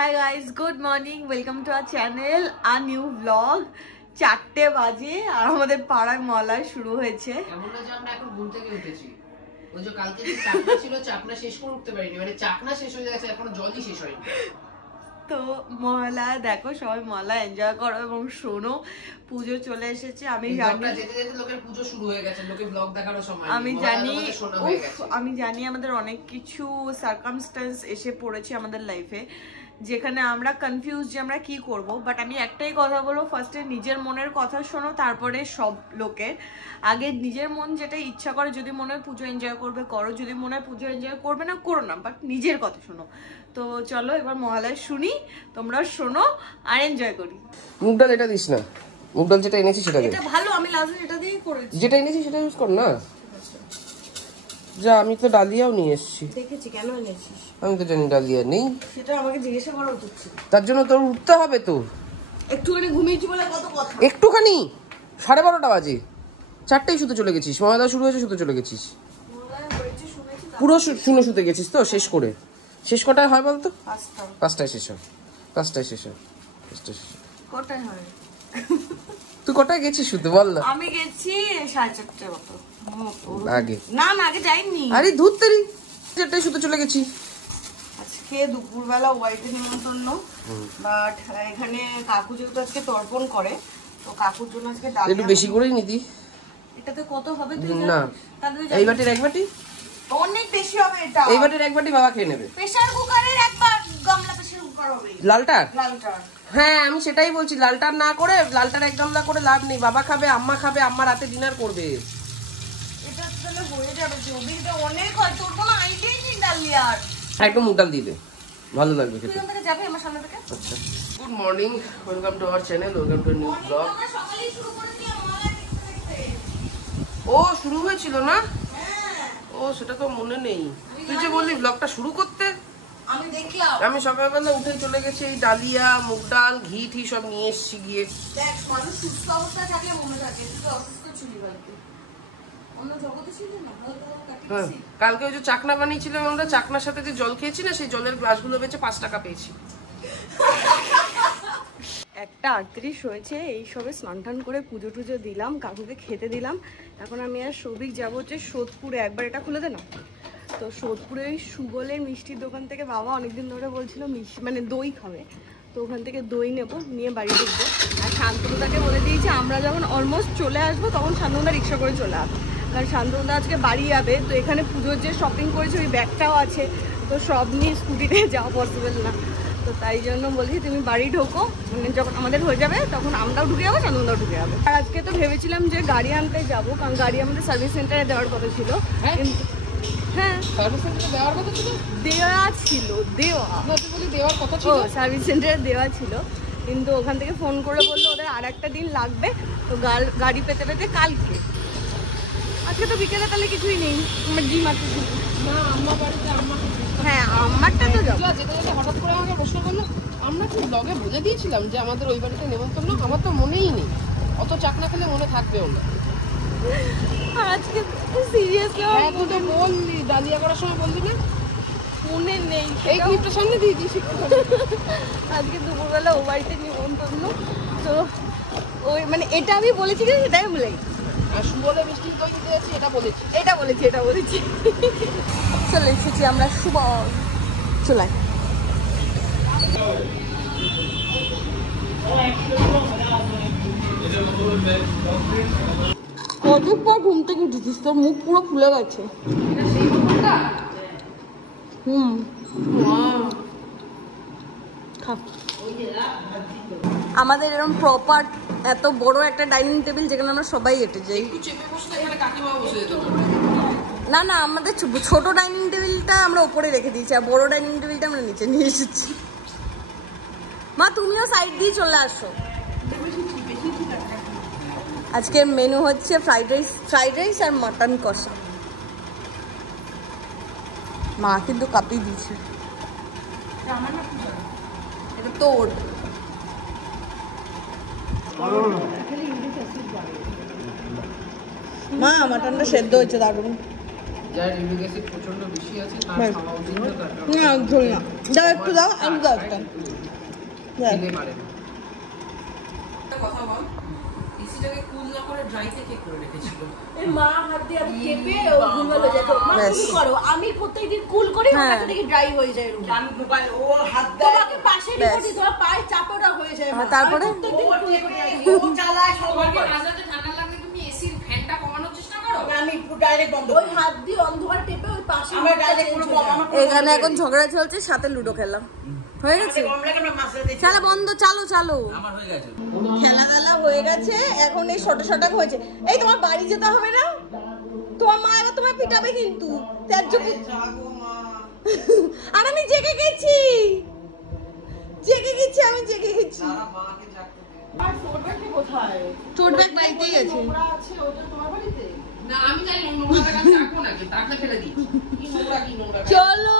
Hi guys, good morning. Welcome to our channel, a new vlog. 4টে বাজে আর আমাদের পাড়ায় মলয় শুরু হয়েছে। এমন না যে আমরা এখন ঘুম থেকে উঠেছি। ওই যে কালকে যে চাকনা ছিল, চাকনা শেষ করে উঠতে পারিনি। মানে চাকনা শেষ হয়ে গেছে, এখনো জলই শেষ হয়নি। তো মলয় দেখো, সবাই মলয় এনজয় করো এবং শোনো। পুজো চলে এসেছে, আমি জানি যেতে যেতে লোকের পুজো শুরু হয়ে গেছে, লোকে ব্লগ দেখারও সময় নেই। আমি জানি আমাদের অনেক কিছু সার্কামস্ট্যান্স এসে পড়েছে আমাদের লাইফে, যেখানে আমরা কনফিউজ যে আমরা কি করব। বাট আমি একটাই কথা বলবো, ফার্স্টে নিজের মনের কথা শোনো, তারপরে সব লোকের। আগে নিজের মন যেটা ইচ্ছা করে, যদি মনে হয় পুজো এনজয় করবে করো, যদি মনে হয় পুজো এনজয় করবে না করো না, বাট নিজের কথা শোনো। তো চলো এবার মহালয়া শুনি, তোমরা শোনো আর এনজয় করি। মুগ ডাল এটা দিস না, মুগ ডাল যেটা এনেছি সেটা দে। এটা ভালো, আমি লাস্টে এটা দিয়ে করেছি। যেটা এনেছি সেটা ইউজ কর না। যা, আমি তো ডালিয়াও নিয়ে এসেছি। দেখেছি, কেন এনেছিস? আমি তো জানি ডালিয়া নেই। সেটা আমাকে জিজ্ঞাসা করা উচিত ছিল। তার জন্য তোর উঠতে হবে তো। একটুখানি ঘুমিয়েছি বলে কত কথা। একটুখানি 12:30 বাজে, 4টেই শুতে চলে গেছিস। মহালয়া শুরু হয়েছে, শুতে চলে গেছিস। পুরো শুতে গেছিস তো? শেষ কটায় হয় বলতো? 5টায় শেষ হয়। 5টায় শেষ হয়। কটায় হয়? তুই কটায় গেছিস শুতে বল না? আমি গেছি 4:30 মতো আগে। না আগে যাইনি। আরে ধুর তেরি, 4টায় শুতে চলে গেছি। আজকে দুপুরবেলা ওয়াইফে নিমন্ত্রণ, বাট এখানে কাকু যেহেতু আজকে তর্পণ করে, তো কাকুর জন্য আজকে ডাল একটু বেশি করেই নিতি। এটাতে কত হবে তুই না, এই বাটির এক বাটি অনেক বেশি হবে। এটা এই বাটির এক বাটি বাবা খেয়ে নেবে। প্রেসার কুকারের একবার গামলা প্রেসার কুকার হবে। লালটা? লালটা, হ্যাঁ আমি সেটাই বলছি। লালটার না করে, লালটার এক গামলা করে লাভ নেই। বাবা খাবে, আম্মা খাবে, আম্মা রাতে ডিনার করবে। এটা তাহলে হয়ে যাবে। জমিটা অনেক হয়, তোর কোনো আইডিয়াই নেই ডালিয়ার। একটু মুগ ডাল দিয়ে দে, ভালো লাগবে খেতে। তুই ওখানে যাবে আমার সামনে থেকে। আচ্ছা, good morning, welcome to our channel, welcome to new blog. আমরা সকালেই শুরু করেছি আমাদের দেখতে। ও শুরু হয়েছিল না? ও সেটা তো মনে নেই। তুই যে বললি ব্লগটা শুরু করতে, আমি দেখলাম। আমি সকালবেলা উঠে চলে গেছি। এই ডালিয়া, মুগ ডাল, ঘি ঠি সব নিয়ে এসছি গিয়ে। দেখ, মানুষ সুস্থ অবস্থায় থাকলে মনে থাকে, তুই অসুস্থ ছিলি বাড়িতে, অন্য জগতে ছিলি না। হ্যাঁ, কালকে ওই যে চাকনা বানিয়েছিলাম আমরা, চাকনার সাথে যে জল খেয়েছি না, সেই জলের গ্লাসগুলো বেচে 5 টাকা পেয়েছি। 1:38 হয়েছে, এই সবে স্নান টান করে পুজো টুজো দিলাম, কাকুকে খেতে দিলাম। এখন আমি আর সৌভিক যাবো হচ্ছে সোদপুরে। একবার এটা খুলে দে না। তো সোদপুরে ওই সুগলের মিষ্টির দোকান থেকে বাবা অনেকদিন ধরে বলছিল মানে দই খাবে, তো ওখান থেকে দই নেবো, নিয়ে বাড়ি ঢুকবো। আর শান্তনুদাকে বলে দিয়েছি আমরা যখন অলমোস্ট চলে আসবো তখন শান্তনুদা রিক্সা করে চলে আসবো, কারণ শান্তনুদা আজকে বাড়ি যাবে। তো এখানে পুজোর যে শপিং করেছে ওই ব্যাগটাও আছে, তো সব নিয়ে স্কুটিতে যাওয়া পসিবল না। তো তাই জন্য বলছি তুমি বাড়ি ঢোকো, মানে যখন আমাদের হয়ে যাবে তখন আমরাও ঢুকে যাবো, শান্তনুদাও ঢুকে যাবে। আর আজকে তো ভেবেছিলাম যে গাড়ি আনতে যাবো, কারণ গাড়ি আমাদের সার্ভিস সেন্টারে দেওয়ার কথা ছিল। কিন্তু হ্যাঁ, সার্ভিস সেন্টারে দেওয়ার কথা ছিল, সার্ভিস সেন্টারে দেওয়া ছিল, কিন্তু ওখান থেকে ফোন করে বললো ওদের আর একটা দিন লাগবে, তো গাড়ি পেতে পেতে কালকে। আজকে তো বিকেলে তাহলে কিছুই নেই, আমার ডিম আছে না আম্মা বাড়িতে। হ্যাঁ, আমারটা তো যাবো। যেতে যেতে হঠাৎ করে আমাকে প্রশ্ন করলো, আমরা কি ব্লগে বলে দিয়েছিলাম যে আমাদের ওই বাড়িতে নেমন্তন্ন? আমার তো মনেই নেই। অত চাকনা খেলে মনে থাকবেও না। আজকে সিরিয়াসলি তুই তো বললি, ডালিয়া করার সময় বললি না? মনে নেই, এই ক্লিপটা সামনে দিয়ে দিয়েছি। আজকে দুপুরবেলা ও বাড়িতে নিমন্ত্রণ, তো ওই মানে এটা আমি বলেছি কি সেটাই বলেই। আর সুবলে মিষ্টির দই দিতে যাচ্ছি, এটা বলেছি। চলে এসেছি আমরা সুবল চলাই। কতক্ষণ পর ঘুম থেকে উঠেছিস? তোর মুখ পুরো ফুলে গেছে। আমাদের এরকম প্রপার এত বড় একটা ডাইনিং টেবিল, যেখানে আমরা সবাই এটে যাই। না না, আমাদের ছোট ডাইনিং টেবিলটা আমরা উপরে রেখে দিয়েছি, আর বড় ডাইনিং টেবিলটা আমরা নিচে নিয়ে এসেছি। মা তুমিও সাইড দিয়ে চলে আসো। আজকের মেনু হচ্ছে ফ্রাইড রাইস আর মাটন কষা। মা কিন্তু কাপিয়ে দিয়েছে। এটা তোর মা, মাটনটা সেদ্ধ হচ্ছে দারুণ। যার ইউরিক অ্যাসিড প্রচন্ড বেশি আছে তার ব্যাস। খাওয়া উচিত না, তার কারণ না ধরি না, দাও একটু দাও, একটু দাও একটা। খেলে পারে না। কথা বল, এসিটাকে কুল না করে ড্রাইতে কে করে রেখেছিল? মা হাত দিয়ে আমি কেঁপে ও গুলমাল হয়ে যেত। মা ব্যাস। তুমি করো, আমি প্রত্যেকদিন কুল করি, হ্যাঁ। ওর কাছে দেখি ড্রাই হয়ে যায় রুম। ও হাত দেয়, তোমাকে পাশে ব্যাস। রিপোর্টে তোমার পায়ে চাপে ওটা হয়ে যায়। মা। তারপরে? আমি প্রত্যেকদিন ও কুল করি। ও চালায় সব করে। রাজাতে ঠান্ডা লাগলে তুমি এসির ফ্যানটা কমানোর চেষ্টা করো। আমি ডাইরেক্ট বন্ধ ওই হাত দিয়ে অন্ধকার টেপে ওই পাশে আমরা ডাইরেক্ট পুরো আমার এখানে এখন ঝগড়া চলছে, সাথে লুডো খেললাম। হয়ে গেছে? কম লাগে আমরা মাসে দেখি চালো বন্ধ, চালো চালো। আমার হয়ে গেছে। খেলাধুলা হয়ে গেছে, এখন এই শটা শটা হয়েছে। এই তোমার বাড়ি যেতে হবে না? তোমার মা এবার তোমার পিটাবে কিন্তু। ত্যায্য পুত্র। জাগো মা। আর আমি জেগে গেছি, আমি জেগে গেছি। সারা মাকে জাগতে দে। আর ফোন ব্যাগটা কোথায়? টোট ব্যাগ বাড়িতেই আছে। নোংরা আছে, ওটা তোমার বাড়িতে? না আমি জানি নোংরাটা কাছে রাখবো নাকি, তাকে ফেলে দিচ্ছি। কি নোংরা চলো।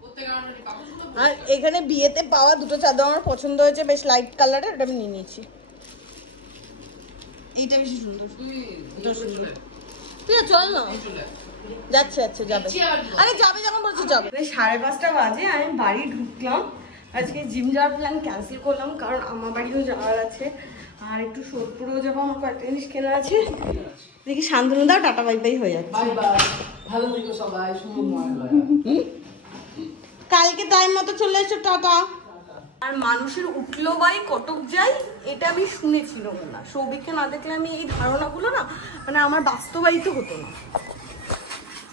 প্রত্যেক আমার কাপড় শুধু আর এখানে বিয়েতে পাওয়া দুটো চাদর আমার পছন্দ হয়েছে, বেশ লাইট কালারের, ওটা আমি নিয়ে নিয়েছি। এইটা বেশি সুন্দর। তুই এটা সুন্দর। চলে তুই চল না। চলে যাচ্ছে যাবে। আরে যাবে যখন বলছি যাবে। 5:30 বাজে আমি বাড়ি ঢুকলাম। আজকে জিম যাওয়ার প্ল্যান ক্যান্সেল করলাম, কারণ আমার বাড়িও যাওয়ার আছে, আর একটু সোদপুরেও যাবো, আমার কয়েকটা জিনিস কেনার আছে। দেখি শান্তনু দাও, টাটা বাই বাই হয়ে যাচ্ছে। বাই বাই, ভালো থেকো সবাই, সুন্দর। কালকে টাইম মতো চলে এসো, টাটা। আর মানুষের উঠলো বাই কটক যাই, এটা আমি শুনেছিলাম না। সৌভিককে না দেখলে আমি এই ধারণাগুলো না, মানে আমার বাস্তবায়িত হতো না।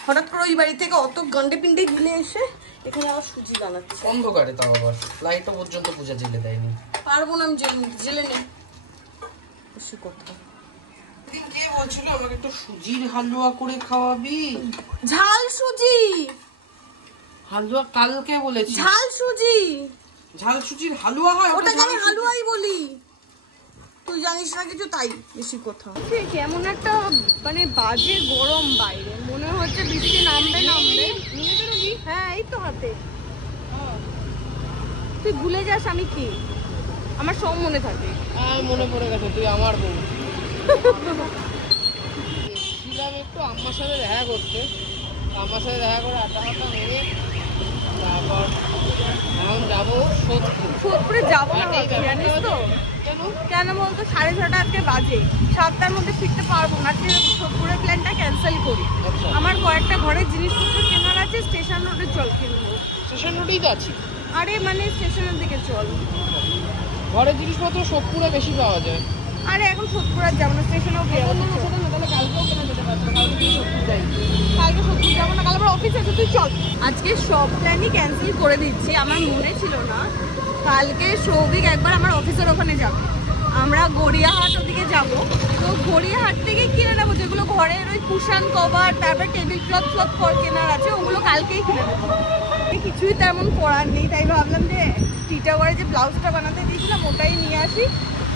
হঠাৎ করে ওই বাড়ি থেকে অত গন্ডে পিন্ডে গিলে এসে এখানে আবার সুজি বানাচ্ছে। অন্ধকারে তাও আবার লাইটও পর্যন্ত পূজা জেলে দেয়নি। পারবো না আমি জেলে নে বেশি কথা। দিন কে বলছিল আমাকে একটু সুজির হালুয়া করে খাওয়াবি? ঝাল সুজি, হালুয়া কালকে বলেছি। ঝাল সুজি, ঝাল সুজির হালুয়া হয়? ওটাকে আমি হালুয়াই বলি। তুই জানিস না কিছু, তাই বেশি কথা। কেমন একটা মানে বাজে গরম বাইরে, মনে হচ্ছে বৃষ্টি নামবে। হ্যাঁ এই তো হাতে। তুই ভুলে যাস আমি কি, আমার সব মনে থাকে। মনে পড়ে গেছে তুই আমার বউ। ছিলাম একটু আম্মার সাথে দেখা করতে, আম্মার সাথে দেখা করে আটা হাতা মেরে তারপর এখন যাবো সোদপুর। সোদপুরে যাবো না ভাবছি, জানিস তো কেন বলতো? 6:30 আজকে বাজে, 7টার মধ্যে ফিরতে পারবো না। আজকে সোদপুরের প্ল্যানটা ক্যান্সেল করি। আমার কয়েকটা ঘরের জিনিসপত্র কেনার আছে, স্টেশন রোডে চল কিনবো। স্টেশন রোডেই তো আছি। আরে মানে স্টেশনের দিকে চল। ঘরের জিনিসপত্র সোদপুরে বেশি পাওয়া যায়। আরে এখন সোদপুর আর যাবো না, স্টেশনেও গিয়ে তাহলে কালকেও কেনা যেতে পারতো, কালকে তুই সোদপুর যাই। কালকে সোদপুর যাবো না, কাল আবার অফিস আছে, তুই চল। আজকে সব প্ল্যানই ক্যান্সেল করে দিচ্ছি, আমার মনে ছিল না। কালকে সৌভিক একবার আমার অফিসের ওখানে যাবে, আমরা গড়িয়াহাট ওদিকে যাব। তো গড়িয়াহাট থেকে কিনে নেবো, যেগুলো ঘরের ওই কুশন কভার, তারপর টেবিল ক্লথ কেনার আছে, ওগুলো কালকেই কিনে নেবো। কিছুই তেমন করার নেই, তাই ভাবলাম যে টিটাগড়ে যে ব্লাউজটা বানাতে দিয়েছিলাম ওটাই নিয়ে আসি,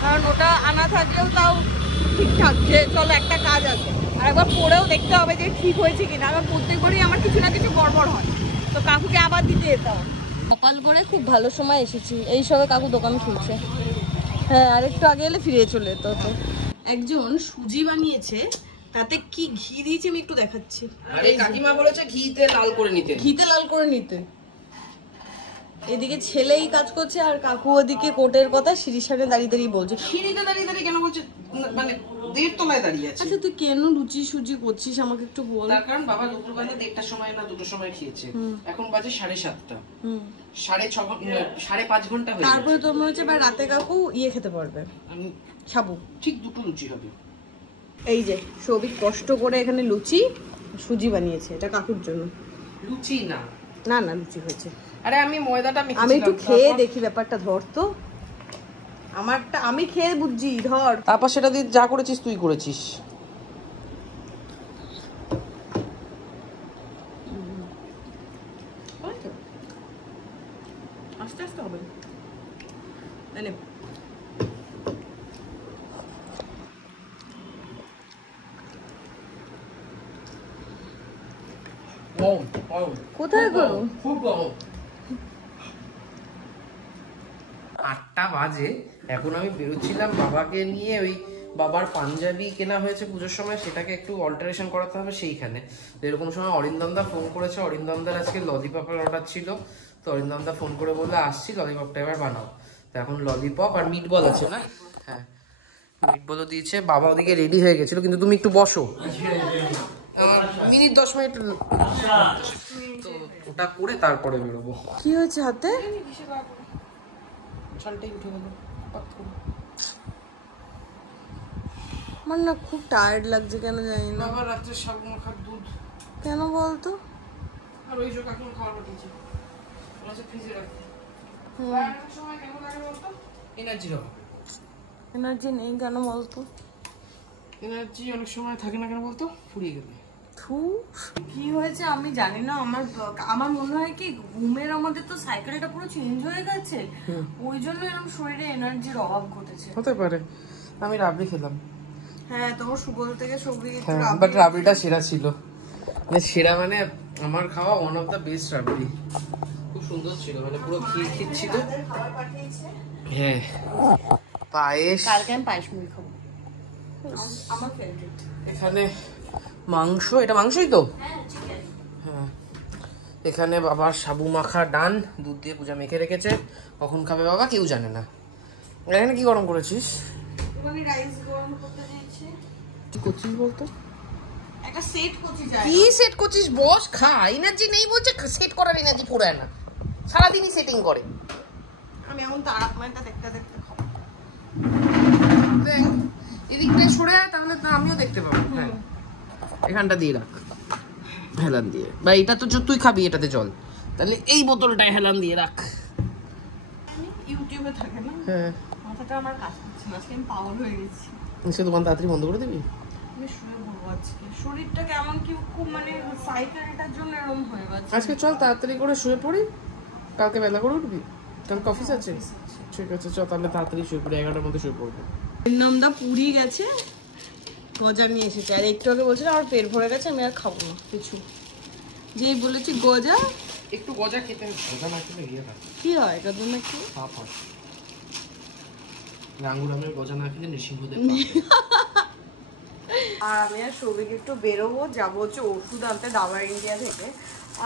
কারণ ওটা আনা থাকলেও তাও ঠিকঠাক, যে চলো একটা কাজ আছে। আর একবার পরেও দেখতে হবে যে ঠিক হয়েছে কিনা, আমার প্রত্যেকবারই আমার কিছু না কিছু গড়বড় হয়, তো কাকুকে আবার দিতে যেতে হবে। কপাল করে খুব ভালো সময় এসেছি, এই সবে কাকু দোকান খুলছে। হ্যাঁ, আর একটু আগে এলে ফিরে চলে যেত। তো একজন সুজি বানিয়েছে, তাতে কি ঘি দিয়েছে আমি একটু দেখাচ্ছি। আরে কাকিমা বলেছে ঘিতে লাল করে নিতে। ঘিতে লাল করে নিতে। এদিকে ছেলেই কাজ করছে, আর কাকু ওদিকে কোটের কথা সিঁড়ির সামনে দাঁড়িয়ে দাঁড়িয়ে বলছে। সিঁড়িতে দাঁড়িয়ে দাঁড়িয়ে কেন বলছে? মানে 1.5 তলায় দাঁড়িয়ে আছে। আচ্ছা তুই কেন লুচি সুজি করছিস আমাকে একটু বল। তার কারণ বাবা দুপুরবেলা 1:30টার সময় না 2টোর সময় খেয়েছে, এখন বাজে 7:30টা। 5.5 ঘন্টা হয়ে তারপরে গেছে। তোর মনে হচ্ছে এবার রাতে কাকু ইয়ে খেতে পারবে, আমি সাবু। ঠিক 2টো লুচি হবে। এই যে সৌভিক কষ্ট করে এখানে লুচি সুজি বানিয়েছে, এটা কাকুর জন্য। লুচি না, না না লুচি হয়েছে। আরে আমি ময়দাটা আমি একটু খেয়ে দেখি ব্যাপারটা, ধর তো আমারটা, আমি খেয়ে বুঝছি, ধর। তারপর সেটা দিয়ে যা করেছিস তুই করেছিস। আস্তে আস্তে হবে। মানে কোথায় গরম? খুব গরম। 8টা বাজে, এখন আমি বেরোচ্ছিলাম বাবাকে নিয়ে ওই বাবার পাঞ্জাবি কেনা হয়েছে পুজোর সময়, সেটাকে একটু অল্টারেশন করাতে হবে সেইখানে। তো এরকম সময় অরিন্দমদা ফোন করেছে, অরিন্দমদার আজকে ললিপপের অর্ডার ছিল, তো অরিন্দমদা ফোন করে বললে আসছি, ললিপপটা এবার বানাও। তো এখন ললিপপ আর মিটবল আছে না? হ্যাঁ, মিটবলও দিয়েছে। বাবা ওদিকে রেডি হয়ে গেছিল, কিন্তু তুমি একটু বসো, মিনিট 10 মিনিট, তো ওটা করে তারপরে বেরোবো। কি হয়েছে হাতে? ছালটাই উঠে গেল। আমার না খুব টায়ার্ড লাগছে, কেন জানি না। বাবা রাত্রে শাক মাখার দুধ কেন বলতো? আর ওই যে কাকুর খাওয়ার পাঠিয়েছে, ওরা ফ্রিজে রাখতে। সময় কেন লাগে বলতো? এনার্জির অভাব। এনার্জি নেই কেন বলতো? এনার্জি অনেক সময় থাকে না কেন বলতো? ফুরিয়ে গেলে। কি হয়েছে আমি জানি না। আমার মনে হয় কি ঘুমের আমাদের তো সাইকেলটা পুরো চেঞ্জ হয়ে গেছে, ওই জন্য এরকম শরীরে এনার্জির অভাব ঘটেছে। হতে পারে। আমি রাবড়ি খেলাম। হ্যাঁ, তোমার সুগল থেকে সবজি। বাট রাবড়িটা সেরা ছিল, মানে সেরা মানে আমার খাওয়া ওয়ান অফ দ্য বেস্ট রাবড়ি। খুব সুন্দর ছিল, মানে পুরো ক্ষীর ছিল। হ্যাঁ, পায়েস। কালকে আমি পায়েস মুড়ি খাবো, আমার ফেভারিট। এখানে মাংস, এটা মাংসই তো। হ্যাঁ, এখানে বাবার সাবু মাখা ডান দুধ দিয়ে পূজা মেখে রেখেছে। কখন খাবে বাবা কেউ জানে না। এখানে কি গরম করেছিস? রাইস গরম করতে দিয়েছি। কি করছিস বলতো? একটা সেট করছি। যায় কি সেট করছিস? বস, খা। এনার্জি নেই বলছে, সেট করার এনার্জি পুরায় না, সারাদিনই সেটিং করে। আমি এমন তাড়াতাড়িটা দেখতে দেখতে খাবো। এদিকটায় সরে আয়, তাহলে আমিও দেখতে পাবো। হ্যাঁ, এখানটা দিয়ে রাখ হেলান দিয়ে, বা এটা তো তুই খাবি এটাতে জল, তাহলে এই বোতলটায় হেলান দিয়ে রাখ। ইউটিউবে থাকে না। হ্যাঁ, মাথাটা আমার কাজ করছে না, আজকে আমি পাগল হয়ে গেছি। আজকে দোকান তাড়াতাড়ি বন্ধ করে দিবি? আমি শুয়ে পড়বো আজকে। শরীরটা কেমন কি খুব, মানে সাইকেলটার জন্য এরকম হয়ে গেছে। আজকে চল তাড়াতাড়ি করে শুয়ে পড়ি, কালকে বেলা করে উঠবি। কালকে অফিস আছে? ঠিক আছে, চল তাহলে তাড়াতাড়ি শুয়ে পড়ি, 11টার মধ্যে শুয়ে পড়বো। নামদা পুরি গেছে, গজা নিয়ে এসেছে। আর একটু আগে বলছিল আমার পেট ভরে গেছে, আমি আর খাবো না কিছু। যেই বলেছি গজা, একটু গজা খেতে, গজা না খেলে ইয়ে হয়, কি হয় এটা তুমি কি পাপ হয়। আঙ্গুর আমের গজা না খেলে নৃসিংহদের। আর আমি আর সৌভিক একটু বেরোবো, যাবো হচ্ছে ওষুধ আনতে দাবার ইন্ডিয়া থেকে।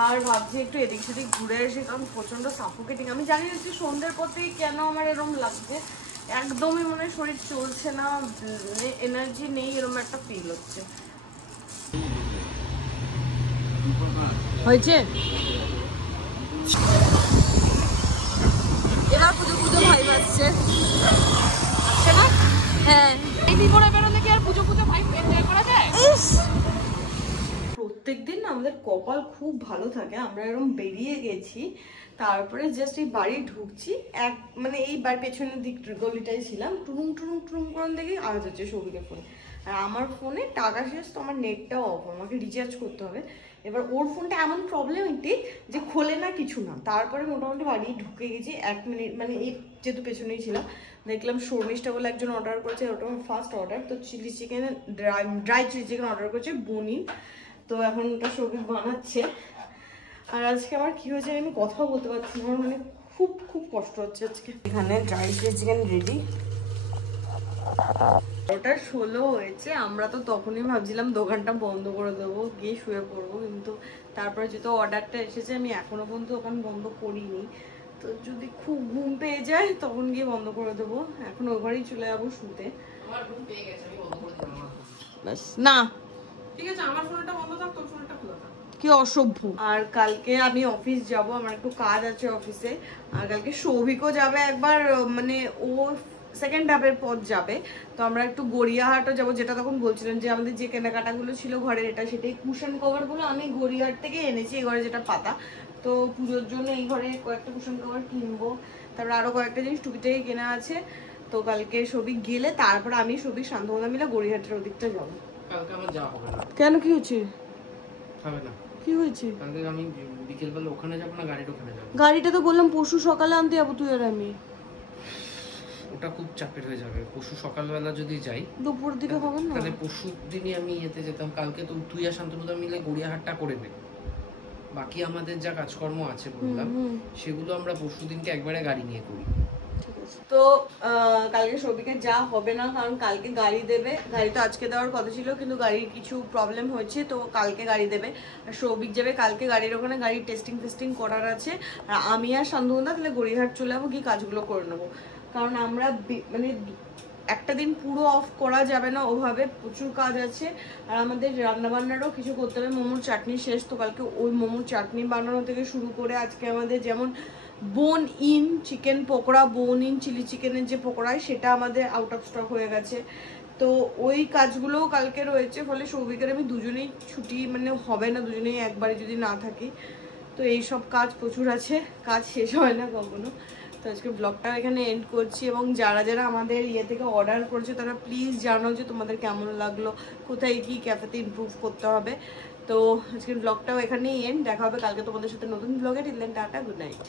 আর ভাবছি একটু এদিক সেদিক ঘুরে এসে, কারণ প্রচন্ড সাফোকেটিং। আমি জানি না যে সন্ধ্যের পর থেকে কেন আমার এরকম লাগছে, একদমই মনে হয় শরীর চলছে না, এনার্জি নেই, এরকম একটা ফিল হচ্ছে। হয়েছে এবার পুজো পুজো ভাই আসছে না? হ্যাঁ, এই করে বেরোলে কি আর পুজো পুজো ভাই এনজয় করা যায়? প্রত্যেকদিন না আমাদের কপাল খুব ভালো থাকে, আমরা এরকম বেরিয়ে গেছি, তারপরে জাস্ট এই বাড়ি ঢুকছি, মানে এই বাড়ির পেছনের দিক গলিটাই ছিলাম, টুরুম টুরুম টুরুম করান দেখি আওয়াজ হচ্ছে সৌভিকের ফোনে। আর আমার ফোনে টাকা শেষ, তো আমার নেটটাও অফ, আমাকে রিচার্জ করতে হবে। এবার ওর ফোনটা এমন প্রবলেমেটিক যে খোলে না কিছু না। তারপরে মোটামুটি বাড়ি ঢুকে গেছি 1 মিনিট, মানে এই যেহেতু পেছনেই ছিলাম, দেখলাম শর্মিষ্ঠা বলে একজন অর্ডার করেছে, ওটা আমার ফার্স্ট অর্ডার। তো chilli chicken, dry chilli chicken order করেছে বনি, তো এখন ওটা সৌভিক বানাচ্ছে। আর আজকে আমার কি হয়েছে আমি কথাও বলতে পারছি না, আমার মানে খুব খুব কষ্ট হচ্ছে আজকে। এখানে ড্রাই চিলি চিকেন রেডি, ওটা 16 হয়েছে। আমরা তো তখনই ভাবছিলাম দোকানটা বন্ধ করে দেবো, গিয়ে শুয়ে পড়বো, কিন্তু তারপরে যেহেতু অর্ডারটা এসেছে, আমি এখনো পর্যন্ত দোকান বন্ধ করিনি। তো যদি খুব ঘুম পেয়ে যায় তখন গিয়ে বন্ধ করে দেবো, এখন ওই ঘরেই চলে যাবো শুতে। আমার ঘুম পেয়ে গেছে, আমি বন্ধ করে দিলাম। ব্যাস না, ঠিক আছে, আমার ফোনটা বন্ধ থাক, তোর ফোনটা খোলা থাক। কি অসভ্য। আর কালকে আমি অফিস যাব, আমার একটু কাজ আছে অফিসে। আর কালকে সৌভিকও যাবে একবার, মানে ও সেকেন্ড হাফের পর যাবে। তো আমরা একটু গড়িয়াহাটও যাবো, যেটা তখন বলছিলেন যে আমাদের যে কেনাকাটাগুলো ছিল ঘরের, এটা সেটাই কুশন কভারগুলো আমি গড়িয়াহাট থেকে এনেছি, এই ঘরে যেটা পাতা। তো পুজোর জন্য এই ঘরে কয়েকটা কুশন কভার কিনবো, তারপর আরো কয়েকটা জিনিস টুকিটাকি কেনা আছে। তো কালকে সৌভিক গেলে তারপর আমি সৌভিক শান্তমনা মিলে গড়িয়াহাটের ওদিকটা যাবো। কালকে আমার যাওয়া হবে না। কেন, কি হচ্ছে? হবে না, কি হয়েছে? কালকে আমি বিকেলবেলা ওখানে যাবো না, গাড়িটা ওখানে যাবো। গাড়িটা তো বললাম পরশু সকালে আনতে যাবো তুই আর আমি। ওটা খুব চাপের হয়ে যাবে, পরশু সকালবেলা যদি যাই দুপুর দিকে হবে না? তাহলে পরশু দিনই আমি এতে যেতাম। কালকে তো তুই আর শান্তনুদা মিলে গড়িয়াহাটটা করে নে, বাকি আমাদের যা কাজকর্ম আছে বললাম সেগুলো আমরা পরশু দিনকে একবারে গাড়ি নিয়ে করি। ঠিক আছে। তো কালকে সৌভিকের যা হবে না, কারণ কালকে গাড়ি দেবে। গাড়ি তো আজকে দেওয়ার কথা ছিল, কিন্তু গাড়ির কিছু প্রবলেম হয়েছে, তো কালকে গাড়ি দেবে। আর সৌভিক যাবে কালকে গাড়ির ওখানে, গাড়ির টেস্টিং করার আছে। আর আমি আর শান্তনুদা তাহলে গড়িয়াহাট চলে যাবো, গিয়ে কাজগুলো করে নেবো। কারণ আমরা মানে একটা দিন পুরো অফ করা যাবে না, ওভাবে প্রচুর কাজ আছে। আর আমাদের রান্নাবান্নারও কিছু করতে হবে। মোমোর চাটনি শেষ, তো কালকে ওই মোমোর চাটনি বানানো থেকে শুরু করে আজকে আমাদের যেমন বোন ইন চিকেন পকোড়া, বোন ইন চিলি চিকেনের যে পকোড়া সেটা আমাদের আউট অফ স্টক হয়ে গেছে। তো ওই কাজগুলোও কালকে রয়েছে, ফলে সৌভিকের আমি দুজনেই ছুটি মানে হবে না, দুজনেই একবারে যদি না থাকি। তো এই সব কাজ প্রচুর আছে, কাজ শেষ হয় না কখনো। তো আজকে ব্লগটা এখানে এন্ড করছি, এবং যারা যারা আমাদের ইয়ে থেকে অর্ডার করছে তারা প্লিজ জানাও যে তোমাদের কেমন লাগলো, কোথায় কি ক্যাফেতে ইমপ্রুভ করতে হবে। তো আজকের ব্লগটাও এখানেই এন্ড, দেখা হবে কালকে তোমাদের সাথে নতুন ব্লগে। Till then tata, good night.